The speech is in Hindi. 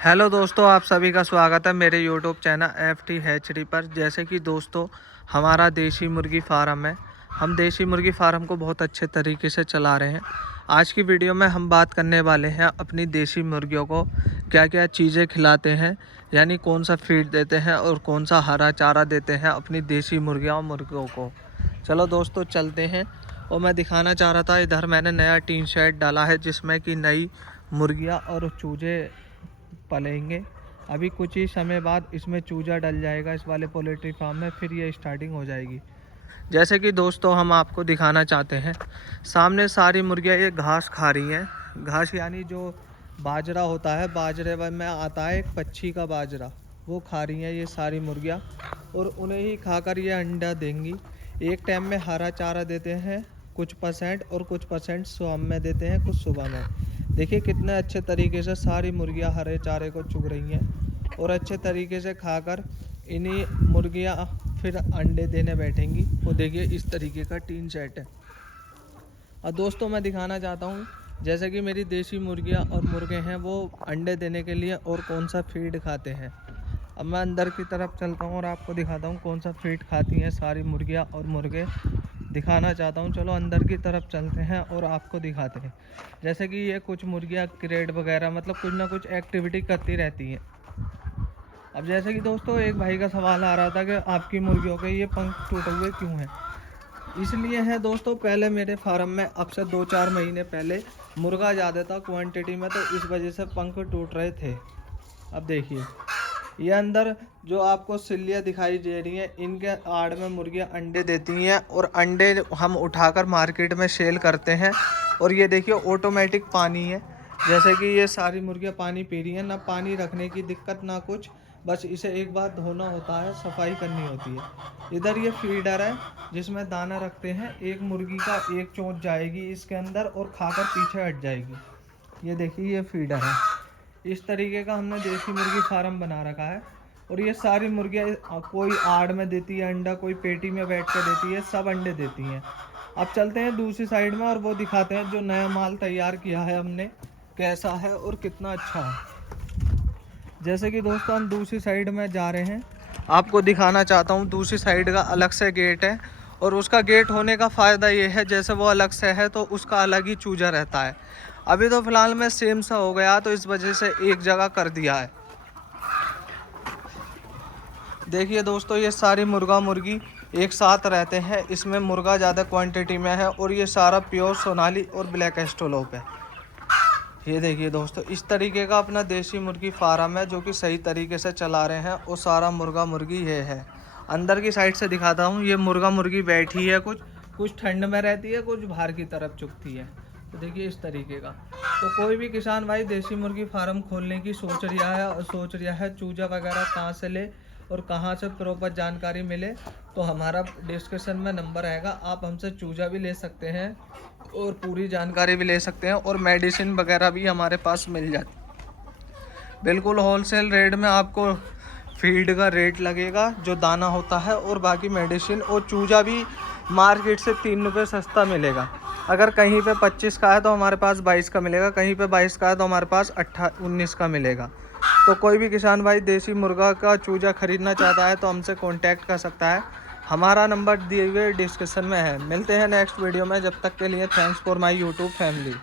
हेलो दोस्तों, आप सभी का स्वागत है मेरे यूट्यूब चैनल FT हैचरी पर। जैसे कि दोस्तों हमारा देसी मुर्गी फार्म है। हम देसी मुर्गी फार्म को बहुत अच्छे तरीके से चला रहे हैं। आज की वीडियो में हम बात करने वाले हैं अपनी देसी मुर्गियों को क्या क्या चीज़ें खिलाते हैं, यानी कौन सा फीड देते हैं और कौन सा हरा चारा देते हैं अपनी देसी मुर्गियों और मुर्गियों को। चलो दोस्तों चलते हैं। और मैं दिखाना चाह रहा था, इधर मैंने नया टीन शेड डाला है जिसमें कि नई मुर्गियाँ और चूजे पलेंगे। अभी कुछ ही समय बाद इसमें चूजा डल जाएगा इस वाले पोल्ट्री फार्म में, फिर ये स्टार्टिंग हो जाएगी। जैसे कि दोस्तों हम आपको दिखाना चाहते हैं, सामने सारी मुर्गियाँ ये घास खा रही हैं। घास यानी जो बाजरा होता है, बाजरे में आता है एक पक्षी का बाजरा, वो खा रही हैं ये सारी मुर्गियाँ। और उन्हें ही खाकर ये अंडा देंगी। एक टाइम में हरा चारा देते हैं कुछ परसेंट, और कुछ परसेंट शाम में देते हैं, कुछ सुबह में। देखिए कितने अच्छे तरीके से सारी मुर्गियां हरे चारे को चुग रही हैं और अच्छे तरीके से खाकर इन्हीं मुर्गियां फिर अंडे देने बैठेंगी। वो देखिए इस तरीके का टीन सेट है। और दोस्तों मैं दिखाना चाहता हूँ, जैसे कि मेरी देसी मुर्गियाँ और मुर्गे हैं वो अंडे देने के लिए और कौन सा फीड खाते हैं। अब मैं अंदर की तरफ चलता हूँ और आपको दिखाता हूँ कौन सा फीड खाती हैं सारी मुर्गियाँ और मुर्गे। दिखाना चाहता हूँ, चलो अंदर की तरफ चलते हैं और आपको दिखाते हैं। जैसे कि ये कुछ मुर्गियाँ क्रेट वगैरह मतलब कुछ ना कुछ एक्टिविटी करती रहती हैं। अब जैसे कि दोस्तों एक भाई का सवाल आ रहा था कि आपकी मुर्गियों के ये पंख टूटे हुए क्यों हैं। इसलिए है दोस्तों, पहले मेरे फार्म में अब से 2-4 महीने पहले मुर्गा ज़्यादा था क्वांटिटी में, तो इस वजह से पंख टूट रहे थे। अब देखिए ये अंदर जो आपको सिल्लियाँ दिखाई दे रही हैं, इनके आड़ में मुर्गियाँ अंडे देती हैं और अंडे हम उठाकर मार्केट में सेल करते हैं। और ये देखिए ऑटोमेटिक पानी है, जैसे कि ये सारी मुर्गियाँ पानी पी रही हैं, ना पानी रखने की दिक्कत ना कुछ, बस इसे एक बार धोना होता है, सफाई करनी होती है। इधर ये फीडर है जिसमें दाना रखते हैं। एक मुर्गी का एक चोंच जाएगी इसके अंदर और खाकर पीछे हट जाएगी। ये देखिए ये फीडर है। इस तरीके का हमने देसी मुर्गी फार्म बना रखा है। और ये सारी मुर्गियाँ कोई आड़ में देती है अंडा, कोई पेटी में बैठ कर देती है, सब अंडे देती हैं। अब चलते हैं दूसरी साइड में और वो दिखाते हैं जो नया माल तैयार किया है हमने, कैसा है और कितना अच्छा है। जैसे कि दोस्तों हम दूसरी साइड में जा रहे हैं, आपको दिखाना चाहता हूँ। दूसरी साइड का अलग से गेट है और उसका गेट होने का फ़ायदा ये है, जैसे वो अलग से है तो उसका अलग ही चूजा रहता है। अभी तो फ़िलहाल में सेम सा हो गया तो इस वजह से एक जगह कर दिया है। देखिए दोस्तों ये सारी मुर्गा मुर्गी एक साथ रहते हैं। इसमें मुर्गा ज़्यादा क्वांटिटी में है और ये सारा प्योर सोनाली और ब्लैक एस्ट्रोलोप है। ये देखिए दोस्तों इस तरीके का अपना देसी मुर्गी फार्म है जो कि सही तरीके से चला रहे हैं। और सारा मुर्गा मुर्गी ये है। अंदर की साइड से दिखाता हूँ, ये मुर्गा मुर्गी बैठी है, कुछ ठंड में रहती है, कुछ बाहर की तरफ चुकती है। तो देखिए इस तरीके का। तो कोई भी किसान भाई देसी मुर्गी फार्म खोलने की सोच रहा है चूजा वगैरह कहाँ से ले और कहाँ से प्रॉपर जानकारी मिले, तो हमारा डिस्क्रिप्शन में नंबर आएगा। आप हमसे चूजा भी ले सकते हैं और पूरी जानकारी भी ले सकते हैं। और मेडिसिन वगैरह भी हमारे पास मिल जाती, बिल्कुल होलसेल रेट में आपको फीड का रेट लगेगा जो दाना होता है, और बाकी मेडिसिन और चूजा भी मार्केट से 3 रुपये सस्ता मिलेगा। अगर कहीं पे 25 का है तो हमारे पास 22 का मिलेगा, कहीं पे 22 का है तो हमारे पास 19 का मिलेगा। तो कोई भी किसान भाई देसी मुर्गा का चूजा खरीदना चाहता है तो हमसे कांटेक्ट कर सकता है। हमारा नंबर दिए हुए डिस्क्रिप्शन में है। मिलते हैं नेक्स्ट वीडियो में, जब तक के लिए thanks for my YouTube family.